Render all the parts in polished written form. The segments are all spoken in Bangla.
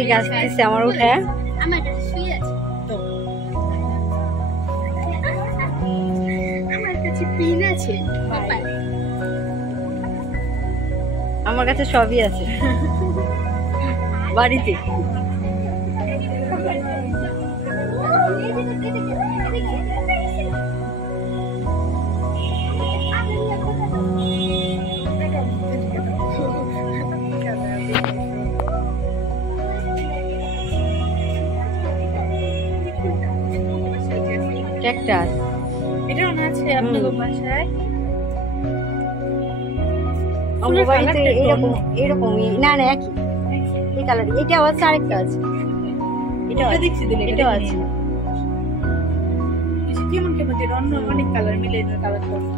থেকে আসতেছে আমার উঠে। আমার কাছে শুয়ে আছে তো, আমার কাছে পিন আছে, আমার কাছে সবই আছে বাড়িতে। ক্যাকটাস এটা মনে আছে আপনাদের বাসায়? আমার বাড়িতে এরকম এরকমই, না না একই এই কালার। এটাও আছে, আরেকটা আছে, এটাও দেখছি, এটাও আছে। কেমন কেমন অন্য অনেক কালার মিলে কালার করছে,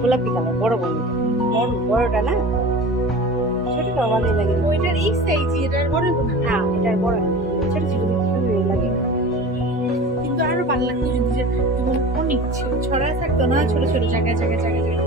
গোলাপি কালার, বড় বড়, বড়টা না, ছোটটা ভালোই লাগে। ওইটার এই সাইজ, এটার বড় না? হ্যাঁ এটার বড়, ছোট ছোট সুন্দর লাগে। কিন্তু আরো ভালো লাগতো যদি অনেক ছড়া থাকতো না, ছোট ছোট জায়গায় জায়গায় জায়গায় জায়গায়।